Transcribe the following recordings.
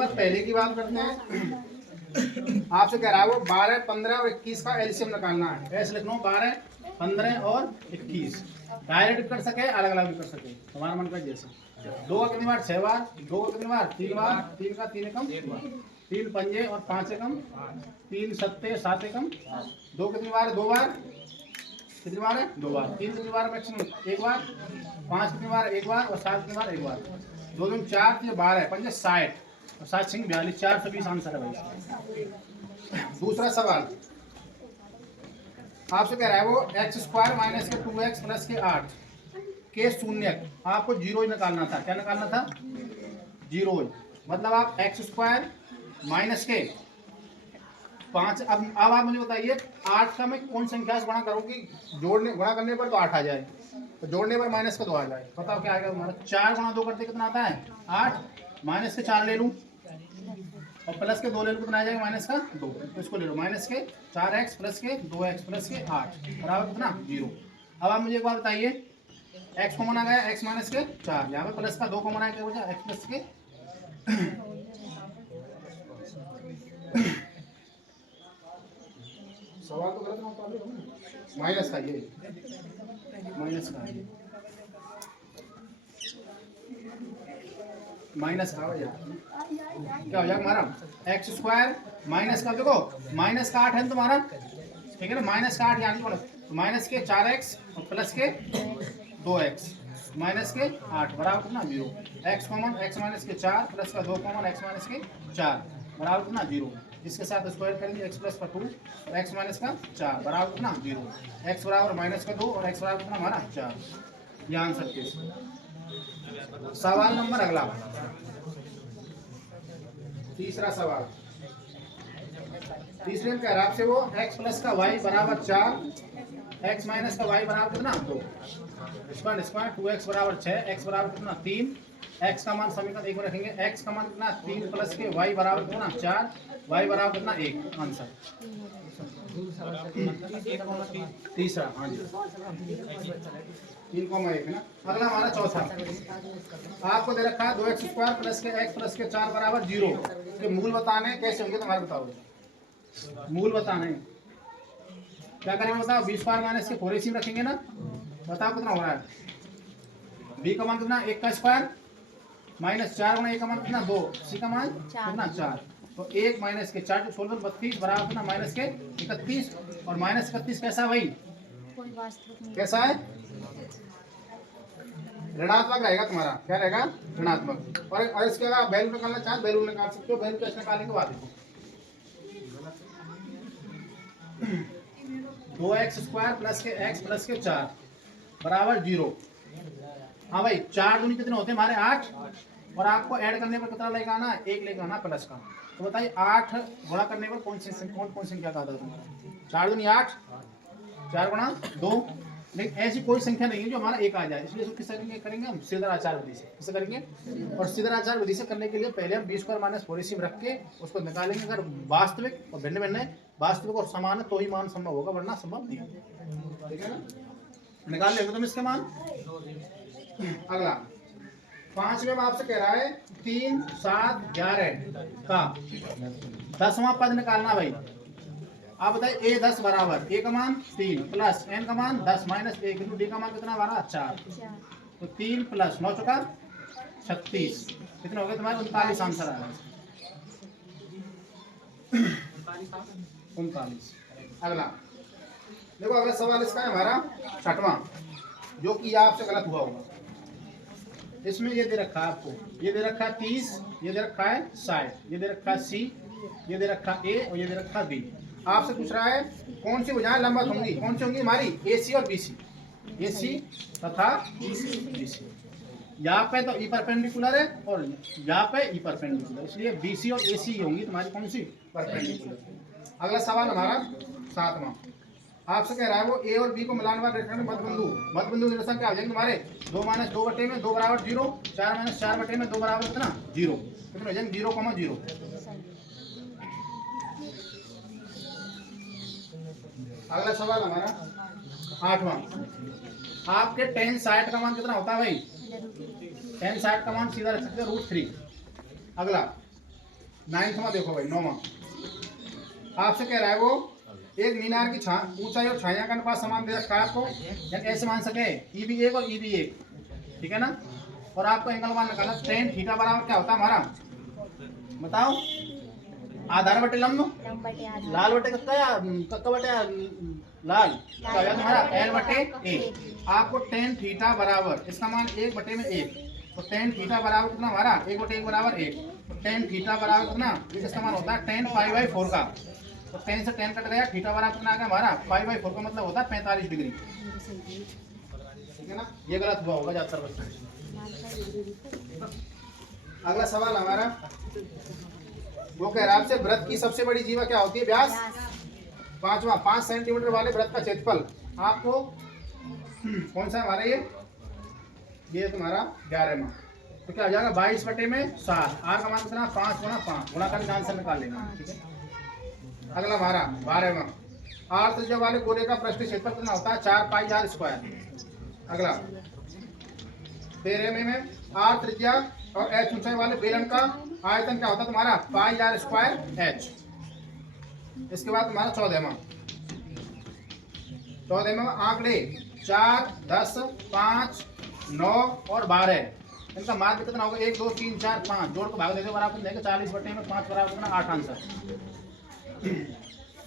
Number पहले की बात करते हैं। आपसे कह रहा है वो 12, 15 और 21 का एलसीएम निकालना है। ऐसे लिख लो 12, 15 और 21। डायरेक्ट कर सके, अलग अलग भी कर सके, तुम्हारा मन का जैसे। 2 का कितनी बार 6 बार, 2 का कितनी बार 3 बार, 3 का 3 एकम 3 पंजे और 5 एकम 3 सत्ते 7 एकम 2 कितनी बार है 2 बार, कितनी बार है 2 बार, 3 कितनी बार मैक्सिमम 1 बार, 5 कितनी बार 1 बार और 7 कितनी बार 1 बार। 2 दूनी 4, 3 12 है, 5 60 और 7 सिंह 42, 420 आंसर है भाई। दूसरा सवाल आपसे कह रहा है वो x² माइनस के 2x प्लस के 8 के शून्य, आपको जीरो ही निकालना था। क्या निकालना था? जीरो ही। मतलब आप x² माइनस के 5। अब आप मुझे बताइए 8 का मैं कौन संख्या से गुणा करूँ कि गुणा करने पर तो 8 आ जाए, तो जोड़ने पर माइनस का 2 आ जाए। बताओ क्या आएगा हमारा? 4 गुणा 2 करते कितना आता है 8, माइनस के 4 ले लूँ और प्लस के 2 ले लूँ, कितना आ जाएगा माइनस का 2। तो इसको ले लो माइनस के 4x प्लस के 2x प्लस के 8 बराबर कितना 0। अब आप मुझे एक बात बताइए, x कॉमन आ गया, x माइनस के 4, यहाँ पे प्लस का 2 कॉमन आया, क्या हो जाए x प्लस के सवाल तो गलत माइनस का, ये माइनस का माइनस का क्या हो जाएगा हमारा x² माइनस का, देखो माइनस का 8 है तुम्हारा, ठीक है ना, माइनस का 8 यानी तो माइनस के 4x और प्लस के 2x माइनस के 8 बराबर कितना 0। x कॉमन x माइनस के 4 प्लस का 2 कॉमन x माइनस के 4 बराबर कितना 0। इसके साथ स्क्वायर करेंगे x प्लस का 2 और x माइनस का 4 बराबर कितना 0। x बराबर माइनस का 2 और x बराबर कितना हमारा 4। ये आंसर के सवाल नंबर अगला, तीसरा सवाल। तीसरे में कह रहा आपसे वो x प्लस का y बराबर 4, x माइनस का y बराबर कितना 2, स्क्वायर 2x बराबर 6, x बराबर कितना 3, x का मान समीकरण 1 में रखेंगे, x का मान कितना 3 प्लस के y बराबर कितना 4, y बराबर कितना 1। आंसर तीसरा, हाँ जी 3,1 है ना। अगला हमारा चौथा, आपको दे रखा है 2x² प्लस के x प्लस के 4 बराबर 0 के मूल बताने कैसे होंगे, तुम्हारे बताओ मूल बताने क्या करेंगे बताओ। b² माइनस के 4ac रखेंगे ना, बताओ कितना हो रहा है। b का मान कितना 1 का स्क्वायर माइनस 4 गुना 1 का मान कितना 2, c का मान कितना 4, तो 1 माइनस के 4 16 32 बराबर कितना माइनस के 31 और माइनस 31 कैसा है भाई, कैसा है ऋणात्मक रहेगा तुम्हारा, क्या रहेगा ऋणात्मक। और इसके अगर आप वैल्यू निकालना चाहें वैल्यू निकाल सकते हो, वैल्यू कैसे निकालेंगे बात देखो। 2x² प्लस के x प्लस के 4 बराबर 0। हाँ भाई 4 दूनी कितने होते हैं हमारे 8 और आपको ऐड करने पर कितना लेकर आना 1 लेकर आना प्लस का। तो बताइए 8 गुणा करने पर कौन सी संख्या का आता है 4 दूनी 8, 4 गुणा 2, लेकिन ऐसी कोई संख्या नहीं है जो हमारा 1 आ जाए, इसलिए इसको किस तरीके करेंगे हम सीधा आचार विधि से। किसे करेंगे? और सीधा आचार विधि से करने के लिए पहले हम b² माइनस 4ac रख के उसको निकालेंगे। अगर वास्तविक और भिन्न भिन्न है, वास्तविक और समान है तो ही मान संभव होगा, वरना संभव नहीं होगा, ठीक है ना। निकाल लेंगे तुम इसके मान। अगला 5वें में आपसे कह रहा है 3, 7, 11 का 10वां पद निकालना भाई। आप बताइए a 10 बराबर a का मान 3 प्लस n का मान 10 माइनस 1 इंटू d का मान कितना हमारा 4, तो 3 प्लस 9 चुका 36, कितने हो गए तुम्हारे 39 आंसर आ रहा है 39। अगला देखो, अगला सवाल इसका है हमारा 6वां, जो कि आपसे गलत हुआ होगा। इसमें ये दे रखा है आपको, ये दे रखा है 30, ये दे रखा है 60, ये दे रखा है c, ये दे रखा है a और ये दे रखा है b। आपसे पूछ रहा है कौन सी भुजाएं लंबवत होंगी, कौन सी होंगी हमारी AC और BC, AC तथा BC। यहाँ पे तो E परपेंडिकुलर है और यहाँ पे E परपेंडिकुलर, इसलिए BC और AC होंगी तुम्हारी कौन सी परपेंडिकुलर। अगला सवाल हमारा 7वां, आपसे कह रहा है वो A और B को मिलाने वाले रेखाखंड मध्यबिंदु निरसन क्या हो जाएंगे तुम्हारे 2 माइनस 2 बटे में 2 बराबर 0, 4 माइनस 4 बटे में 2 बराबर कितना 0, कितने हो जाएंगे 0, 0। अगला सवाल हमारा 8वां, आपके tan 60 का मान कितना होता है भाई, tan 60 का मान सीधा रख सकते हैं √3। अगला 9वां देखो भाई 9वां आपसे कह रहा है वो एक मीनार की ऊंचाई और छाया का अनुपात समान दे रखा है आपको, या ऐसे मान सके ई भी एक और ई भी एक, ठीक है ना। और आपको एंगल मान निकालना tan थीटा बराबर क्या होता है हमारा, बताओ। आधार बटे लंब, लाल बटे कक्का या कक्का बटे लाल, क्या हो जाता हमारा L बटे a। आपको tan थीटा बराबर इसका मान 1 बटे में 1, तो tan थीटा बराबर कितना हमारा 1 बटे 1 बराबर 1, तो tan थीटा बराबर कितना, इसका मान होता है tan पाई/4 का, तो tan से tan कट गया, थीटा बराबर कितना आ गया हमारा पाई/4 का, मतलब होता है 45 डिग्री, ठीक है ना। ये गलत हुआ होगा ज्यादातर बच्चों। अगला सवाल हमारा वो कह रहा है आपसे वृत्त की सबसे बड़ी जीवा क्या होती है, व्यास। 5वां 5 सेंटीमीटर वाले वृत्त का क्षेत्रफल आपको कौन सा हमारा ये तुम्हारा 11वां, तो क्या हो जाएगा 22 बटे में 7, आर का मान कितना 5 गुणा 5 गुणा करके आंसर निकाल लेना, ठीक है। अगला हमारा 12वां आर त्रिज्या वाले गोले का पृष्ठ क्षेत्रफल कितना होता है 4 पाई आर स्क्वायर। अगला 13वें में आर त्रिज्या और एच ऊंचाई वाले बेलन का आयतन क्या होता है तुम्हारा पाई आर स्क्वायर एच। इसके बाद तुम्हारा 14वें में आंकड़े 4, 10, 5, 9 और 12 इनका माध्य कितना होगा 1, 2, 3, 4, 5 जोड़ को भाग देते बराबर देंगे 40 बटे में 5 बराबर कितना 8 आंसर।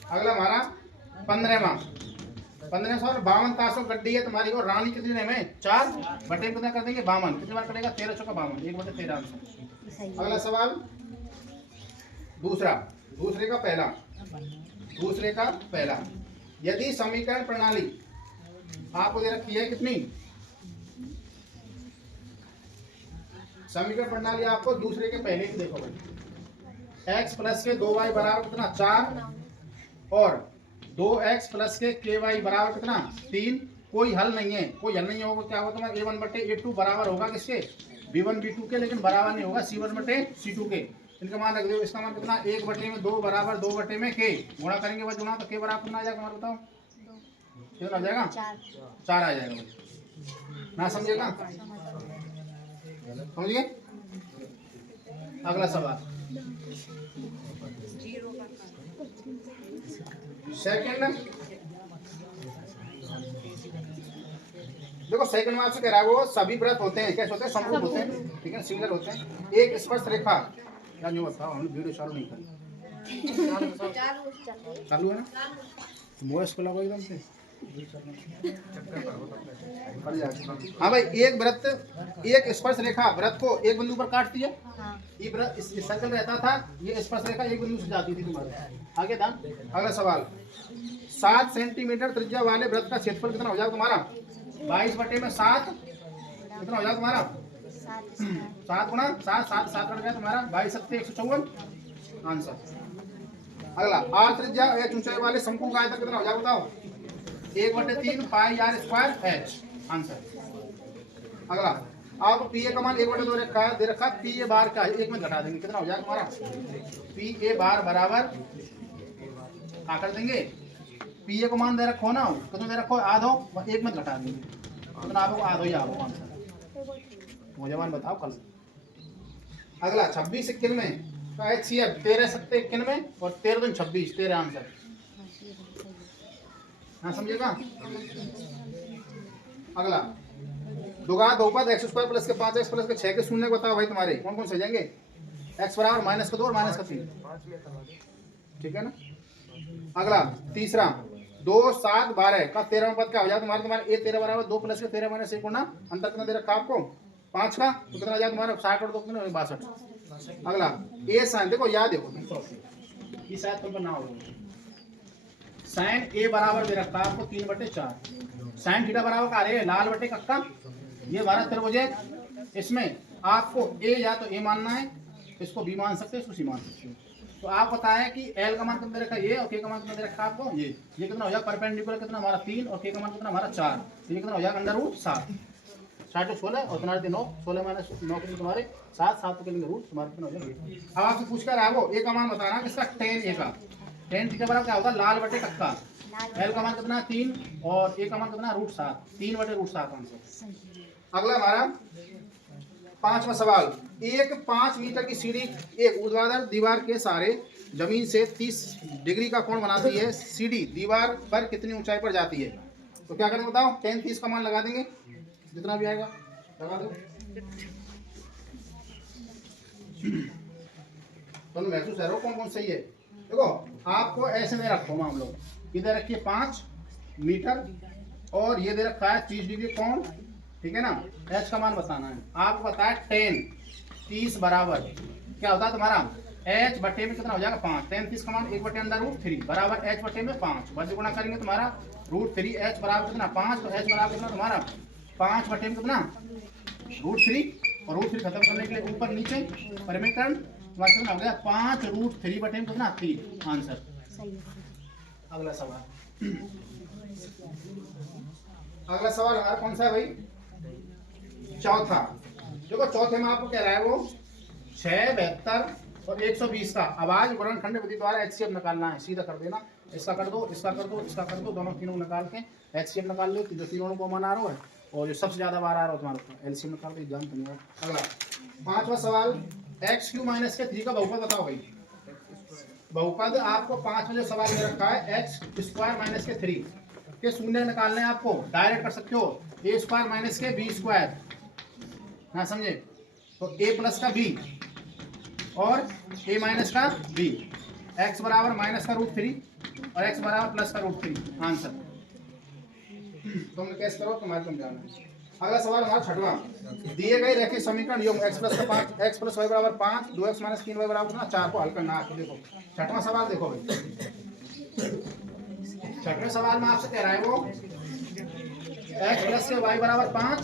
अगला हमारा 15वां 52 ताशों गड्डी है तुम्हारी, और रानी कितने में 4 बटे कितना कर देंगे 52, कितनी बार करेगा 13 चौका 52, 1 बटे 13 आंसर। अगला सवाल दूसरे का पहला यदि समीकरण प्रणाली आपको दे रखी है कितनी, समीकरण प्रणाली आपको दूसरे के पहले की देखो भाई, x प्लस के 2y बराबर कितना 4 और 2x प्लस के ky बराबर कितना 3, कोई हल नहीं है, कोई हल नहीं होगा, क्या होगा तुम्हारा a1 बटे a2 बराबर होगा किसके b1 b2 के, लेकिन बराबर नहीं होगा c1 बटे c2 के। इनका मान रख दो, इसका मान कितना 1 बटे में 2 बराबर 2 बटे में k, गुणा करेंगे बस गुणा, तो k बराबर कितना आ जाएगा हमारा बताओ, कितना आ जाएगा 4 आ जाएगा भाई, ना समझेगा समझिए। अगला सवाल सेकंड, देखो सेकंड में आपसे कह रहा है वो सभी वृत्त होते हैं, कैसे होते हैं समरूप होते हैं, ठीक है, सिमिलर होते हैं। एक स्पर्श रेखा या जो बताओ, हम वीडियो चालू नहीं करें, चालू है ना, मोबाइल खुला हुआ एकदम से। हाँ भाई, एक वृत्त एक स्पर्श रेखा वृत्त को एक बिंदु पर काटती है, ये वृत्त इस सर्कल रहता था, ये स्पर्श रेखा एक बिंदु से जाती थी तुम्हारे आगे था। अगला सवाल 7 सेंटीमीटर त्रिज्या वाले वृत्त का क्षेत्रफल कितना हो जाएगा तुम्हारा 22 बटे में 7, कितना हो जाएगा तुम्हारा 7 गुणा 7 7 7 कट गया तुम्हारा 22 सत्ते 154 आंसर। अगला आर त्रिज्या एच ऊंचाई वाले शंकु का आयतन कितना हो जाएगा बताओ 1 बटे 3 पाई आर स्क्वायर एच आंसर। अगला आपको पी ए का मान 1 बटे 2 रखा है, दे रखा पी ए बार का 1 में घटा देंगे, कितना हो जाएगा हमारा पी ए बार बराबर क्या कर देंगे, पी ए को मान दे रखो ना, कितना दे रखो आधो, 1 में घटा देंगे, कितना आपको आधो ही आओ आंसर, वो जवान बताओ कल। अगला 26 21 में का एच सी एफ 13 सत्ते 91 और 13 दूनी 26 13 आंसर, हाँ समझेगा। अगला दुघात बहुपद एक्स स्क्वायर प्लस के 5x प्लस के 6 के शून्य बताओ भाई तुम्हारे कौन कौन से जाएंगे, x बराबर माइनस का 2 और माइनस का 3, ठीक है ना। अगला तीसरा 2 7 12 का 13वां पद क्या हो जाएगा तुम्हारे a 13 बराबर 2 प्लस के 13 माइनस 1 गुना अंतर कितना दे रखा आपको 5 का, तो कितना आ जाएगा तुम्हारा 60 और 2 कितना 62। अगला a साइन देखो याद देखो ये शायद तुम पर ना हो, साइन a बराबर दे रखा है आपको 3 बटे 4, साइन थीटा बराबर का रहे लाल बटे कक्का, ये 12 त्रिभुज है, इसमें आपको a या तो a मानना है, इसको b मान सकते हैं, इसको c मान सकते हैं। तो आप बताएं कि l का मान कितना दे रखा है ये, और k का मान कितना दे रखा है आपको ये कितना हो जाएगा परपेंडिकुलर कितना हमारा 3 और k का मान कितना हमारा 4, तो ये कितना हो जाएगा अंडर रूट 7, 60 16 और तुम्हारे 9 16 माइनस 9 के तुम्हारे 7 7 के लिए रूट तुम्हारे कितना हो जाएगा। अब आपसे पूछ कर रहा है वो a का मान बताना किसका tan a का, tan थीटा बराबर क्या होगा लाल बटे कक्का, l का मान कितना 3 और a का मान कितना रूट 7, 3 बटे रूट 7 आंसर। अगला हमारा पांचवा सवाल, एक 5 मीटर की सीढ़ी एक ऊर्ध्वाधर दीवार के सारे जमीन से 30 डिग्री का कोण बनाती है। सीढ़ी दीवार पर कितनी ऊंचाई पर जाती है? तो क्या करेंगे बताओ, 10 30 का मान लगा देंगे, जितना भी आएगा लगा दो। तो महसूस है कौन कौन सही है? देखो आपको ऐसे में रखो, मान लो इधर रखिए 5 मीटर और ये दे रखा है 30 डिग्री कोण, ठीक है ना। एच का मान बताना है, आपको बताया 10 30 बराबर क्या होता है तुम्हारा एच बटे में कितना हो जाएगा 5। 10 30 का मान 1/√3 बराबर एच बटे में 5, वर्ग गुणा करेंगे तुम्हारा √3, एच बराबर कितना 5, तो एच बराबर कितना तुम्हारा 5 बटे में कितना √3, और √3 खत्म करने के लिए ऊपर नीचे परिमीकरण कितना हो गया 5√3 बटे में कितना 3 आंसर। अगला सवाल, अगला सवाल हमारा कौन सा है भाई? चौथा। देखो चौथे में आपको कह रहा है वो 6 72 और 120 का आवाज गुणनखंड विधि द्वारा एचसीएफ निकालना है। सीधा कर देना, इसका कर दो, इसका कर दो, इसका कर दो, दोनों तीनों निकाल के एचसीएफ निकाल लो। जो तीनों को मान आ रहा है और जो सबसे ज्यादा बार आ रहा है तुम्हारे एलसीएम निकाल दो, एग्जाम तो नहीं। अगला पांचवा सवाल, x³ - के 3 का बहुपद बताओ भाई। बहुपद आपको 5 में जो सवाल दे रखा है x² - के 3 के शून्य निकालने हैं आपको, डायरेक्ट कर सकते हो a² - के b², ना समझे तो a प्लस का b और a माइनस का b, x बराबर माइनस का √3 और x बराबर प्लस का √3 आंसर। तुम कैसे करो तुम्हारे तुम जाना। अगला सवाल हमारा छठवां, दिए गए रेखीय समीकरण योग x प्लस का 5 x प्लस y बराबर 5 2x माइनस 3y बराबर 4 को हल करना है। देखो छठवां सवाल देखो भाई, छठवें सवाल में आपसे कह रहा है वो x प्लस के y बराबर 5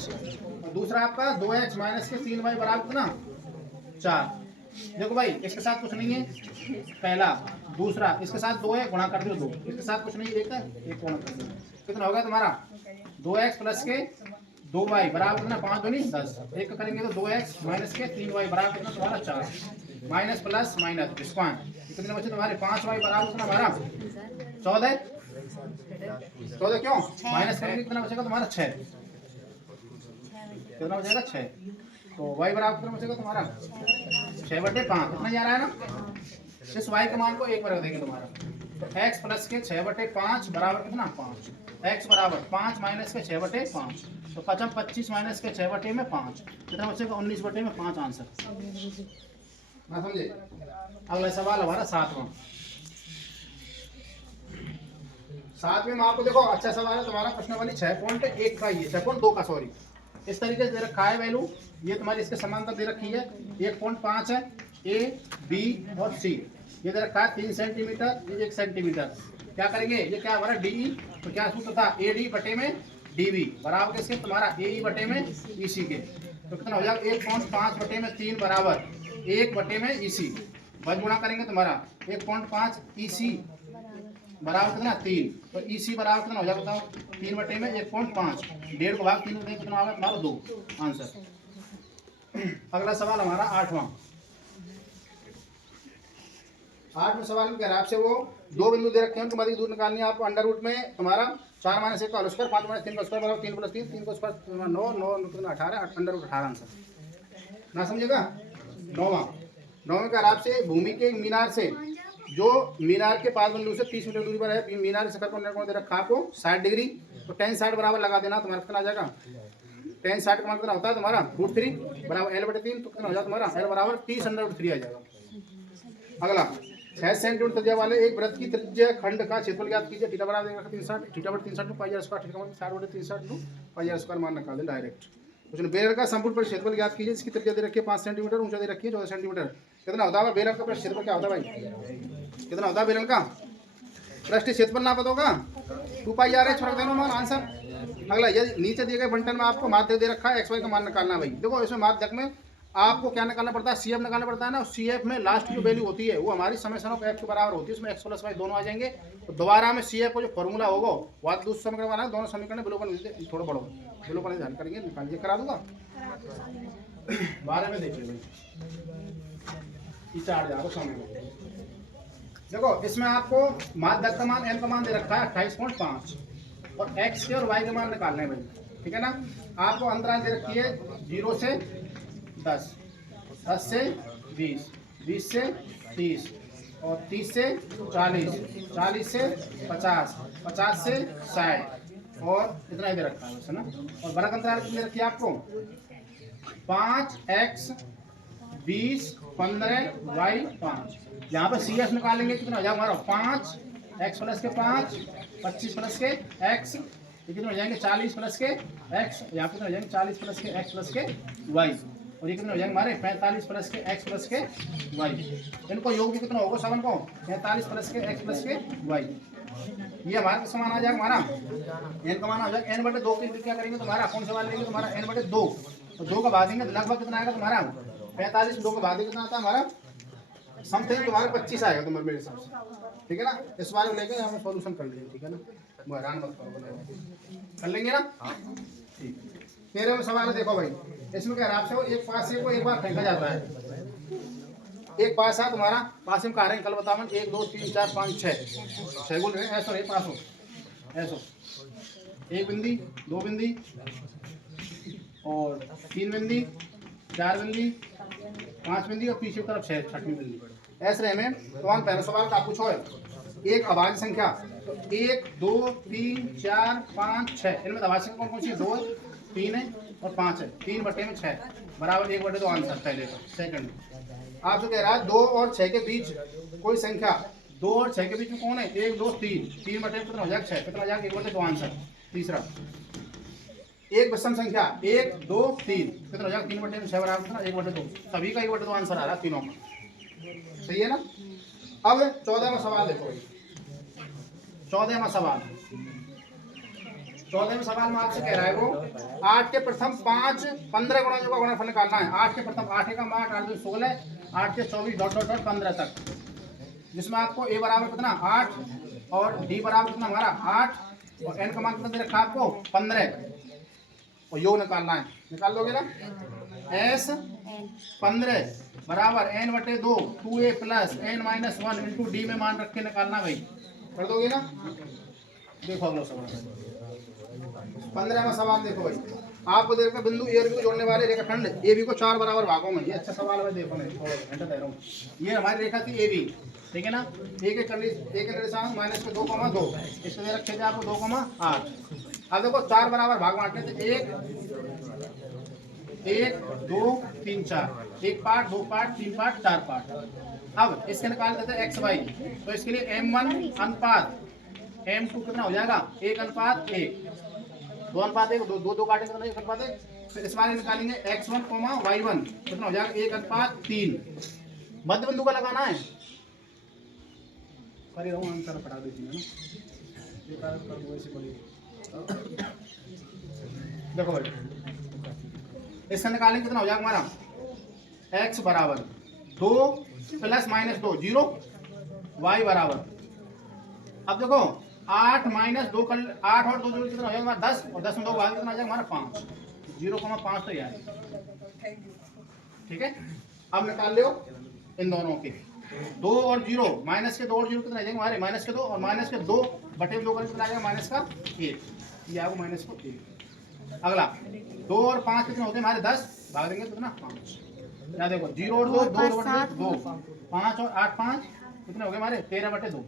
और दूसरा आपका 2x माइनस के 3y बराबर कितना 4। देखो भाई इसके साथ कुछ नहीं है पहला, दूसरा इसके साथ 2 है गुणा कर दो 2, इसके साथ कुछ नहीं एक है एक गुणा कर दो, कितना होगा तुम्हारा 2x प्लस के 2y बराबर कितना 5 दूनी 10, एक करेंगे तो 2x माइनस के 3y बराबर कितना तुम्हारा 4, माइनस प्लस माइनस स्क्वायर कितने बचे तुम्हारे 5y बराबर कितना हमारा 14 क्यों माइनस करेंगे कितना बचेगा तुम्हारा 6, कितना बचेगा 6, तो y बराबर कितना बचेगा तुम्हारा 6/5 इतना जा रहा है ना। इस y के मान को 1 पर रख देंगे तुम्हारा, तो x प्लस के 6/5 बराबर कितना 5, x बराबर 5 माइनस के 6/5 तो 25 माइनस के 6 में 5 कितना बचेगा 19 में 5 आंसर, ना समझे। अगला सवाल हमारा सातवें में आपको देखो अच्छा सवाल है तुम्हारा, प्रश्नावली 6.1 का ही है 6.2 का सॉरी, इस तरीके से दे रखा है वैल्यू, ये तुम्हारी इसके समांतर दे रखी है 1.5 है ए बी और सी, ये दे रखा है 3 सेंटीमीटर ये 1 सेंटीमीटर। क्या करेंगे ये क्या हमारा डी, तो क्या सूत्र था ए डी बटे में डीवी बराबर किसके तुम्हारा ए ई बटे में ईसी के, तो कितना हो जाएगा 1.5 बटे में 3 बराबर 1 बटे में ईसी, वर्ग गुणा करेंगे तुम्हारा 1.5 ईसी बराबर कितना 3, तो ईसी बराबर कितना हो जाएगा बताओ 3 बटे में 1.5, 1.5 को भाग 3 में कितना होगा तुम्हारा 2 आंसर। अगला सवाल हमारा आठवें सवाल में कह रहा है आपसे वो 2 बिंदु दे रखे हैं तुम्हारी दूर निकालनी है आपको, अंडर रूट में तुम्हारा 4 - 1 का होल स्क्वायर 5 - 3 का स्क्वायर बराबर 3 + 3 3 का स्क्वायर 9 9 कितना 18 अंडर रूट 18 आंसर, ना समझेगा। नौवें का आपसे भूमि के मीनार से जो मीनार के पास बिंदु से 30 मीटर दूरी पर है, मीनार से कोण दे रखा आपको 60 डिग्री, तो tan 60 बराबर लगा देना तुम्हारा कितना आ जाएगा, tan 60 का मान कितना होता है तुम्हारा √3 बराबर l/3, तो कितना हो जाएगा तुम्हारा l बराबर 30/√3 आ जाएगा। अगला 6 सेंटीमीटर त्रिज्या वाले एक वृत्त की त्रिज्या खंड का क्षेत्रफल ज्ञात कीजिए, थीटा बराबर 360 थीटा/360 πr² थीटा मतलब 60/360 πr² मान निकाल दें डायरेक्ट। कुछ बेलर का संपूर्ण पर क्षेत्रफल ज्ञात कीजिए, इसकी त्रिज्या दे रखी है 5 सेंटीमीटर, ऊंचाई दे रखी है 14 सेंटीमीटर, कितना होता है बेलर का पृष्ठ क्षेत्रफल क्या होता है भाई, कितना होता है बेलर का पृष्ठ क्षेत्रफल ना पता होगा 2πr/h रख देना मान आंसर। अगला ये नीचे दिए गए बंटन में आपको माध्यक दे रखा है xy का मान निकालना है भाई। देखो इसमें माध्यक में आपको क्या निकालना पड़ता है CF निकालना पड़ता है ना, CF में लास्ट की जो वैल्यू होती है वो हमारी समेशन ऑफ f के बराबर होती है, उसमें x + y दोनों आ जाएंगे, तो दोबारा में CF को जो फॉर्मूला होगा वो दूसरे समीकरण वाला दोनों समीकरण बिलोपन थोड़ा बड़ो बिलोपन ध्यान करेंगे, निकालिए करा दूंगा 12 में देखिए भाई देखो इसमें आपको माध्यक का मान m का मान दे रखा है 28.5 और x के और y के मान निकालने हैं भाई, ठीक है ना। आपको अंतराल दे रखी है 0 से 10, 10 से 20, 20 से 30 और 30 से 40, 40 से 50, 50 से 60 और इतना इधर रखा है बस, है ना। और बड़ा अंतराल कितने रखी है आपको? 5x 20 15 y 5। यहाँ पे सी एस निकालेंगे कितना हो जाएगा हमारा? 5x प्लस के 5, 25 प्लस के x, ये कितने हो जाएंगे? 40 प्लस के x, यहाँ पे कितने हो जाएंगे? 40 प्लस के x प्लस के y, और ये कितने हो जाएंगे हमारे? 45 प्लस के x प्लस के y। इनको योग भी कितना होगा सबन को? 45 प्लस के x प्लस के y। ये हमारा किसका मान आ जाएगा? हमारा n का मान आ जाएगा। n बटे 2 के क्या करेंगे तुम्हारा? कौन सा वाला लेंगे तुम्हारा? n बटे 2, तो 2 का भागेंगे तो लगभग कितना आएगा तुम्हारा? 45। 2 का भागे कितना आता है हमारा? समथिंग तुम्हारा 25 आएगा तुम्हारे मेरे हिसाब से, ठीक है ना। इस बारे में लेके हम सॉल्यूशन कर लेंगे, ठीक है ना। हैरान मत करो, कर लेंगे ना, ठीक। 13वां सवाल देखो भाई, इसमें क्या आपसे वो एक पास से को एक बार फेंका जाता है। एक पास है तुम्हारा, पास में कह रहे हैं कल बताओ 1 2 3 4 5 6 गुण है, ऐसा नहीं पास हो ऐसा। 1 बिंदी, 2 बिंदी और 3 बिंदी, 4 बिंदी, 5 बिंदी और पीछे की तरफ 6 छठवीं बिंदी। ऐसे हमें तो हम पहले सवाल का पूछो है एक अभाज्य संख्या, तो 1 2 3 4 5 6, इनमें अभाज्य संख्या कौन कौन सी? 2 3 है और 5 है। 3 बटे में 6 बराबर 1 बटे 2 आंसर पहले का। सेकंड आपसे कह रहा है 2 और 6 के बीच कोई संख्या, 2 और 6 के बीच में कौन है? 1 2 3, 3 बटे कितना हो जाएगा? 6, कितना हो जाएगा? 1 बटे 2 आंसर। तीसरा एक विषम संख्या 1 2 3, कितना हो जाएगा? 3 बटे में 6 बराबर कितना? 1 बटे 2। सभी का 1 बटे 2 आंसर आ रहा है तीनों का, सही है ना। अब 14वां सवाल देखो भाई, 14वां सवाल। 14वें सवाल में आपसे कह रहा है वो 8 के प्रथम 5 15 गुणनों का गुणनफल निकालना है। 8 के प्रथम 8 का 8 8 16, 8 के 24 डॉट डॉट डॉट 15 तक, जिसमें आपको a बराबर कितना? 8 और d बराबर कितना हमारा? 8 और n का मान कितना दे रखा है आपको? 15 और योग निकालना है। निकाल लोगे ना? s 15 बराबर n बटे 2 2a plus n minus 1 into D में मान रख के निकालना भाई। कर दोगे ना? देखो अगला सवाल, 15वां सवाल देखो भाई। आपको दे रखा बिंदु ए और बी को जोड़ने वाले रेखाखंड ए बी को 4 बराबर भागों में। ये अच्छा सवाल है, देखो मैं घंटा दे रहा हूँ। ये हमारी रेखा थी ए बी, ठीक है ना। ए के निर्देशांक माइनस के 2 2, इसको दे रखे थे आपको 2 8। अब देखो 4 बराबर भाग बांटने थे, 1 2 3 4, 1 पार्ट 2 पार्ट 3 पार्ट 4 पार्ट। अब इसके निकाल देते हैं एक्स वाई, तो इसके लिए m1 अनुपात m2 कितना हो जाएगा? 1 अनुपात 1, 2 अनुपात 1, 2 2 काटेंगे तो 1 अनुपात 1। फिर इस बारे में निकालेंगे x1 y1 कितना हो जाएगा? 1 अनुपात 3। मध्य बिंदु का लगाना है, कर रहा हूँ आंसर पढ़ा दीजिए ना। देखो भाई इसका निकालेंगे कितना हो जाएगा हमारा? x बराबर 2 प्लस माइनस 2 0, y बराबर, अब देखो 8 माइनस 2 कर, 8 और 2 जोड़ कितना हो जाएगा हमारा? 10, और 10 में 2 भाग कितना आ जाएगा हमारा? 5, 0,5 तो यार, ठीक है। अब निकाल लो इन दोनों के 2 और 0, माइनस के 2 और 0 कितना आ जाएगा हमारे? माइनस के 2, और माइनस के 2 बटे 2 कितना आ जाएगा? माइनस का 1, ये आएगा माइनस को 1। अगला 2 और 5 कितने होते हैं हमारे? 10, भाग देंगे कितना? 5। या देखो 0 और 2 2 बटे 2, 5 और 8 5 कितने हो गए हमारे? 13 बटे 2।